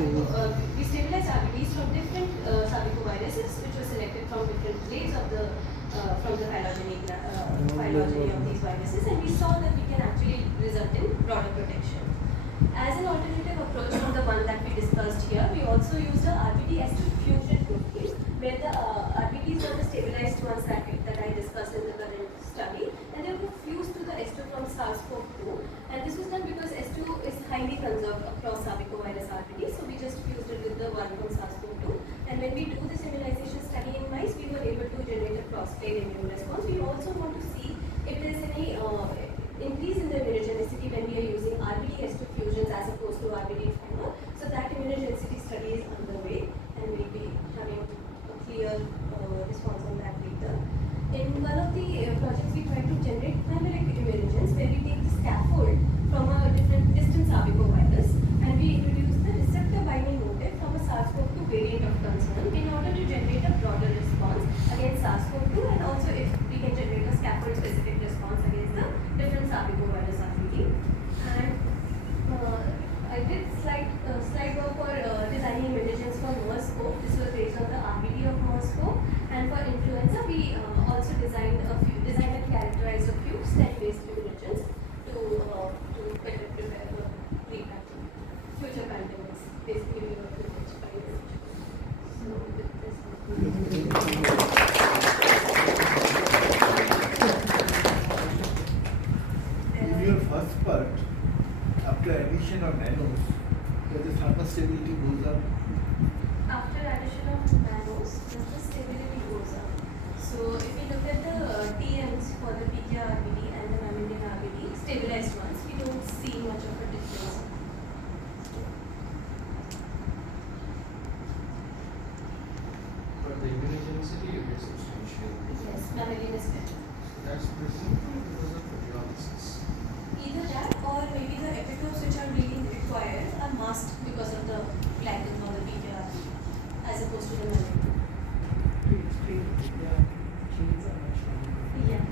we stabilized RBDs from different sarcoviruses, which were selected from different grades of the from the phylogeny of these viruses, and we saw that we can actually result in broader protection. As an alternative approach from the one that we discussed here, we also used a RBD-S2 fusion protein, where the RBDs were the stabilized ones that I discussed in the current study, and they were fused to the S2 from SARS-CoV-2. And this was done because S2 is highly conserved across sarcovirus RBD, so we just fused it with the one from SARS-CoV-2. And when we do this immunization study in mice, we were able to generate a cross-clade immune response. We also want to see if there is any increase in the immunogenicity when we are using RBD-S2 fusions as opposed to RBD primer. So that immunogenicity study is underway, and we'll be having a clear response on that later. In one of the projects, we tried to generate chimeric immunogens, where we take the scaffold from a different distant sarcovirus, and we introduce the receptor binding motif from a SARS-CoV-2 variant of concern in order to generate a broader response against SARS-CoV-2, and also if we can generate a scaffold-specific response against the different sarcovirus RBD. And I did slide work for designing immunogens for MERS-CoV. This was based on the RBD of MERS-CoV. And for influenza, we also designed and characterized a few stem-based immunogens to better prepare for future pandemics. Basically, we work with H5. So with this. In your first part, after addition of nanos, the thermal stability goes up. After addition of nanos, the stability goes up. So if we look at the TMs for the PK RBD and the mammalian RBD, stabilized ones, we don't see much of a difference. But the immunogenicity is substantial. Yes, mammalian is better. That's presumably because of proteolysis. Either that or maybe the epitopes which are really required are masked because of the glycan or the PK RBD as opposed to the mammalian. Yeah.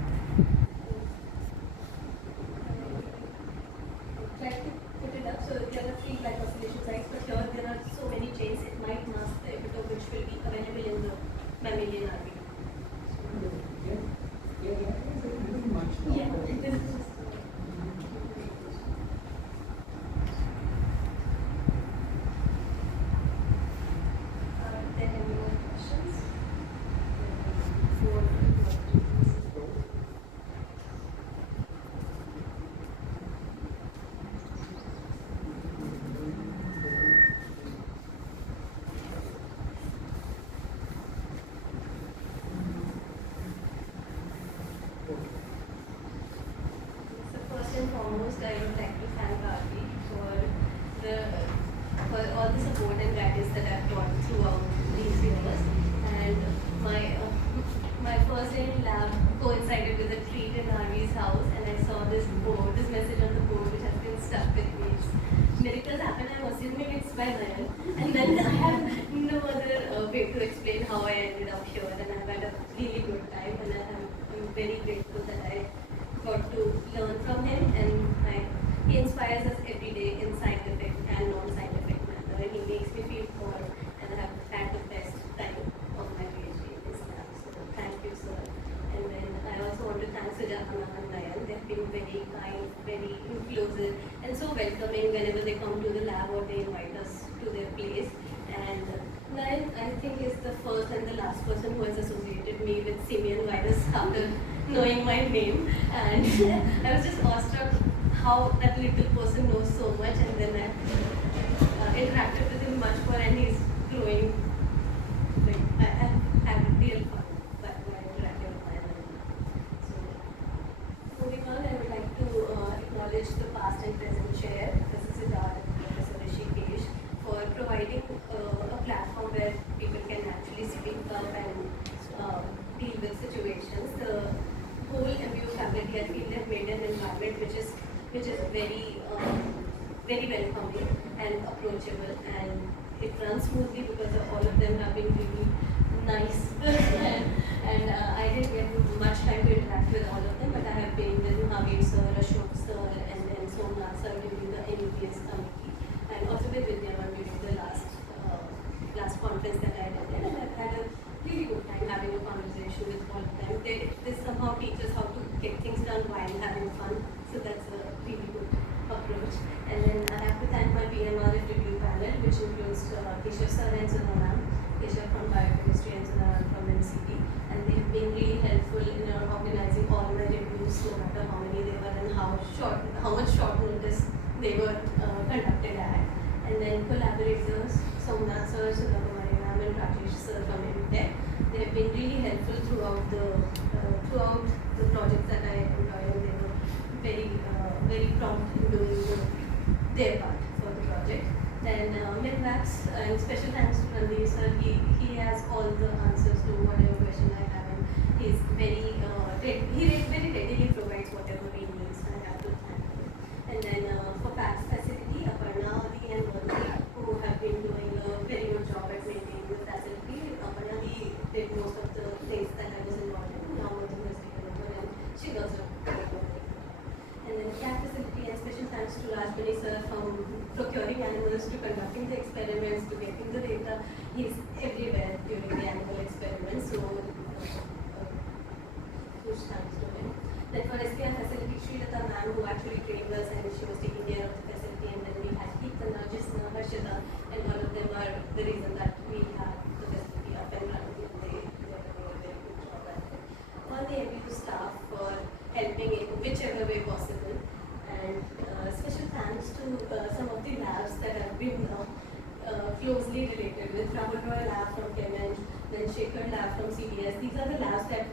Try to put it up. So there are 3 glycosylation sites, but here there are so many chains, it might mask the epitope which will be available in the mammalian RBD. Yeah, this is just are there any more questions? So first and foremost, I would like to thank Bharti for all the support and guidance that I've got throughout these years. And my first day in lab coincided with a treat in Arvi's house, and I saw this message on the board, which has been stuck with me. Miracles happen. I'm assuming it's by Nayan, and then I have no other way to explain how I ended up here, and I've had a really good time, and I'm very grateful that I got to learn from him, and he inspires us every day in scientific and non-scientific manner, and he makes me feel more, and I have had the best time of my PhD in this lab. So thank you, sir. And then I also want to thank Sujatana and Nayan. They've been very kind, very inclusive, and so welcoming whenever they come to the lab or they invite us to their place. And Nayan, I think, is the first and the last person who has associated me with simian virus after knowing my name. And I was just awestruck how that little person knows so much, and then I interacted with him much more, and he's growing. Like, I had real fun by interacting with him. So, moving on, I would like to acknowledge the past and present chair, Professor Siddharth and Professor Rishikesh, for providing a platform where people can actually speak up and deal with situations. The whole MBU faculty, I feel, have made an environment which is very welcoming and approachable, and it runs smoothly because all of them have been really nice. and I didn't get much time to interact with all of them, but I have been with Mahavir sir, Ashok sir, and then Somnath sir during the NEPS committee, and also with Vidyavan during the last Gopinath sir, Sudha Kumari ma'am, and Rajesh sir from Tech. They have been really helpful throughout the projects that I employed, and they were very prompt in doing their part for the project. Then Minvax, and special thanks to Randeep sir. He has all the answers to whatever question I have, and he's very readily provides whatever we need. So I have to thank him. And then for PAX facility, Aparna, Adi, and Murthy, who have been doing a very good job at maintaining the facility. Aparna did most of the things that I was involved in. Now Murthy has taken over, and she also did it. And then cat facility, and special thanks to Rajmani sir from procuring animals to conducting the experiments to getting the data. He's everywhere during the animal experiments, so huge thanks to him. Then for SPR facility, Srilata ma'am, who actually trained us, and she was taking care of the facility, and then we had Keetana, Jisna, Harshita, and all of them are the reason that we have the facility up and running, and they are doing a very good job at it. All the MBU staff for helping in whichever way possible, and special thanks to some of the labs that have been closely related with Rahul Roy lab from Chem, then Shekhar lab from CDS. These are the labs that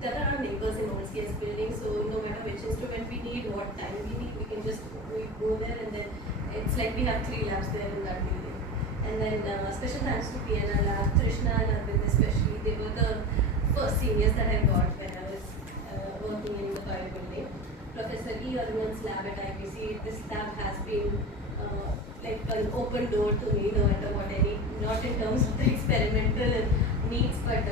that are our neighbors in Old Scales building, so no matter which instrument we need, what time we need, we can just go there, and then it's like we have 3 labs there in that building. And then special thanks to PNR lab, Trishna and Arvind especially. They were the first seniors that I got when I was working in the Toy building. Professor E. Arvind's lab at IBC, this lab has been like an open door to me, no matter what not in terms of the experimental needs, but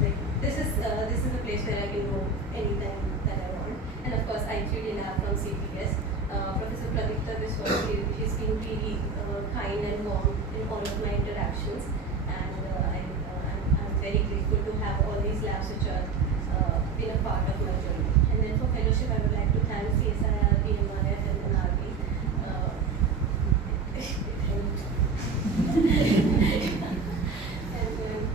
like this is a place where I can go anytime that I want. And of course, I3D lab from CPS. Professor Pradipta Biswas, he's been really kind and warm in all of my interactions, and I'm very grateful to have all these labs which are been a part of my journey. And then for fellowship, I would like to thank CSIR, PMRF, and NRB. And then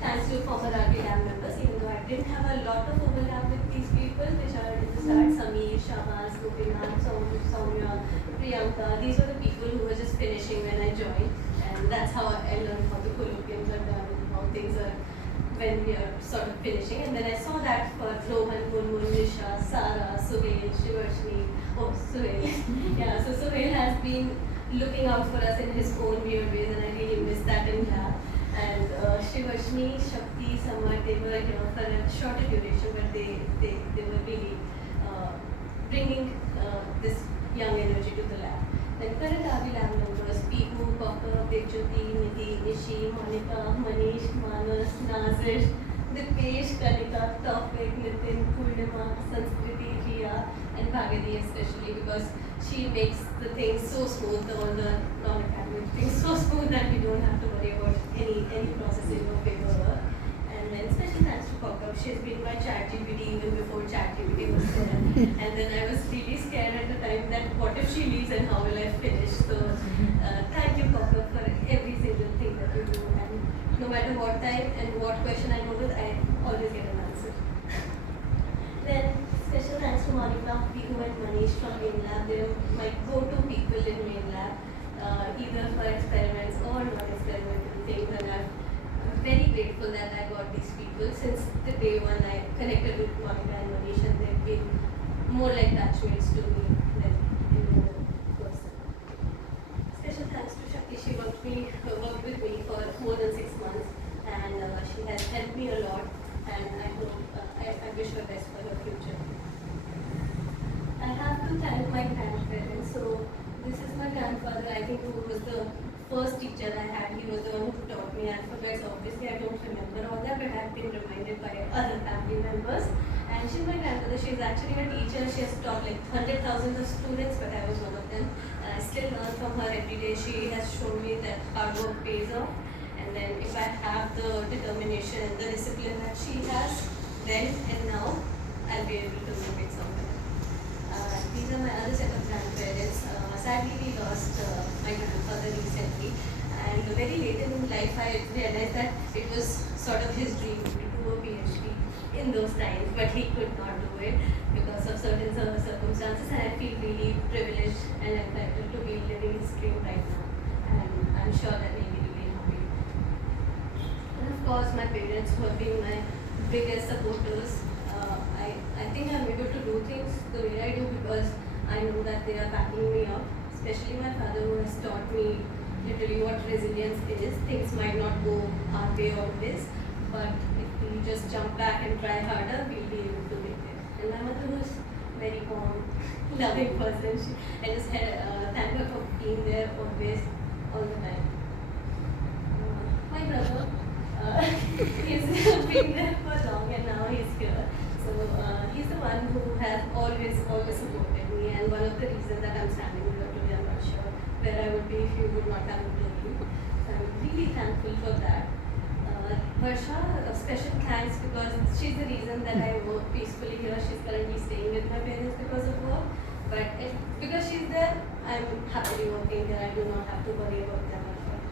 thanks to former RB lab members, even though I didn't have a lot of overlap with these people, which are in the start, Sameer, Shahbaz, Gopinath, Soumya, Priyanka. These were the people who were just finishing when I joined, and that's how I learned how the colloquiums are done, how things are when we are sort of finishing. And then I saw that for Rohan, Murmur, Nisha, Sara, Suhail, Shivarshni. Oh, Suhail. Yeah, so Suhail has been looking out for us in his own weird ways, and I really miss that in lab. And Shivarshni, Shakti, Samar, they were here for a shorter duration, but they were really bringing this young energy to the lab. Then current RB lab members, Pihu, Kokka, Devjyoti, Nidhi, Nishi, Monica, Manish, Manas, Nazir, Dipesh, Kanika, Tawfiq, Nitin, Purnima, Sanskriti, Riya, and Bhagadi especially, because she makes the things so smooth, all the non-academic things so smooth that we don't have to worry about any processing or paperwork. And then special thanks to Kokka. She's been my ChatGPT even before ChatGPT was there. And then I was really scared at the time that what if she leaves and how will I finish? So thank you, Kokka, for every single thing that you do. And no matter what time and what question I go with, I always get an answer. Then special thanks to Monica, Pihu, and Manish from Main Lab. They're my go-to people in Main Lab, either for experiments or non-experimental things. And I'm very grateful that I got these people since the day when I connected with Monica and Manish, and they've been more like batchmates to me than any other person. Special thanks to Shakti. She worked with me for more than 6 months, and she has helped me a lot, and I wish her best for her future. I have to thank my grandparents. So this is my grandfather, I think, who was the first teacher I had. He was the one who taught me alphabets. Obviously, I don't remember all that, but I've been reminded by other family members. And she's my grandmother. She's actually a teacher. She has taught like hundreds of thousands of students, but I was one of them. And I still learn from her every day. She has shown me that hard work pays off. And then if I have the determination and the discipline that she has, then and now, I'll be able to make it somewhere. These are my other set of grandparents. Sadly, we lost my grandfather recently, and very late in life I realized that it was sort of his dream to do a PhD. in those times, but he could not do it because of certain circumstances, and I feel really privileged and entitled to be living his dream right now, and I'm sure that he'll be really happy. And of course, my parents who have been my biggest supporters. I think I'm able to do things the way I do because I know that they are backing me up, especially my father who has taught me literally what resilience is. Things might not go our way always, but if we just jump back and try harder, we'll be able to make it. And my mother was very warm, loving person. I just had thank her for being there always, all the time. My brother, he's been there for long and now he's here. So he's the one who has always supported me, and one of the reasons that I'm standing here today, I'm not sure where I would be if you would not have known me. So I'm really thankful for that. Varsha, a special thanks because she's the reason that I work peacefully here. She's currently staying with my parents because of work, but because she's there, I'm happily working here. I do not have to worry about them at all.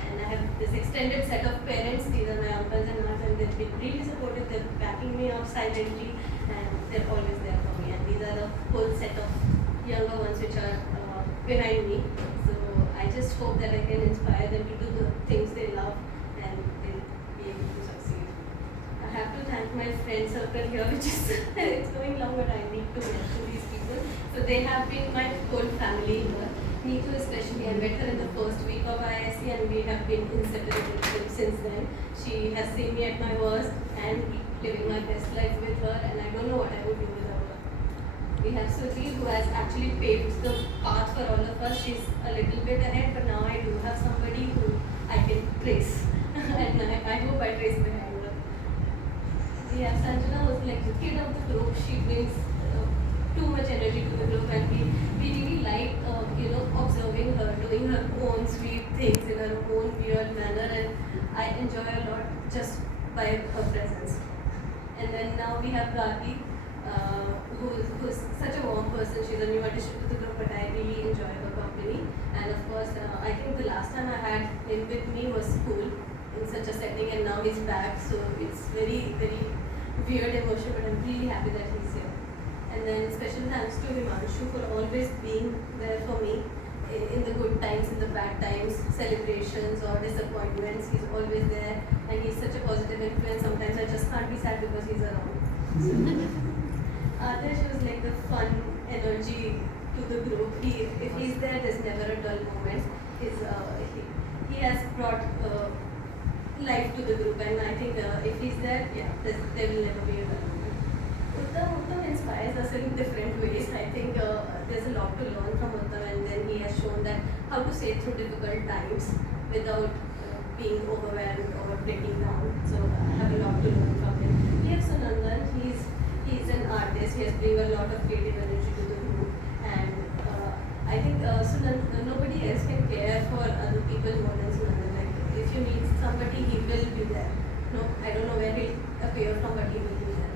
And I have this extended set of parents. These are my uncles and aunts, and they've been really supportive. They're backing me up silently, and they're always there for me. And these are the whole set of younger ones which are behind me. So I just hope that I can inspire them to do the things they love, and they'll be able to succeed. I have to thank my friend circle here, which is it's going long, but I need to mention these people. So they have been my whole family here. Neetu especially, I met her in the first week of IISc and we have been inseparable since then. She has seen me at my worst and living my best life with her, and I don't know what I would do without her. We have Suzy who has actually paved the path for all of us. She's a little bit ahead, but now I do have somebody who I can trace and I hope I trace behind her. We have Sanjana who's like the kid of the group. She brings too much energy to the group, and we really like observing her doing her own sweet things in her own weird manner, and I enjoy a lot just by her presence. And then now we have Gaki, who's such a warm person. She's a new addition to the group, but I really enjoy her company. And of course, I think the last time I had him with me was school in such a setting, and now he's back, so it's very weird emotion, but I'm really happy that he's here. And then special thanks to Himanshu for always being there for me in the good times, in the bad times, celebrations or disappointments. He's always there, and he's such a positive influence. Sometimes I just can't be sad because he's around. Adarsh was like the fun energy to the group. If he's there, there's never a dull moment. He has brought life to the group, and I think if he's there, there will never be a dull moment. Uttam inspires us in different ways. I think there's a lot to learn from Uttam, and then he has shown that how to say through difficult times without being overwhelmed or breaking down. So I have a lot to learn from him. We have Sunandan. He's an artist. He has bring a lot of creative energy to the group, and I think nobody else can care for other people more than Sunandan. Like if you need somebody, he will be there. No, I don't know where he'll appear from, but he will be there.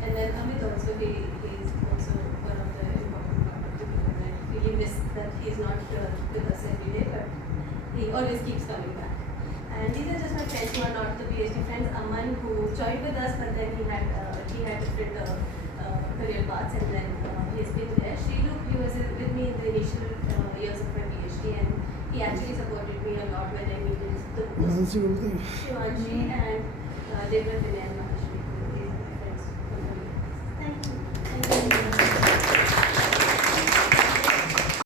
And then Amit also, he is also one of the important part of the group, and I really miss that he's not with us every day, but he always keeps coming back. And these are just my friends who are not the PhD friends. Aman, who joined with us, but then he had different career paths, and then he's been there. Shrilu, he was with me in the initial years of my PhD, and he actually supported me a lot when I needed the most. Shivanshi and Devra Vinay.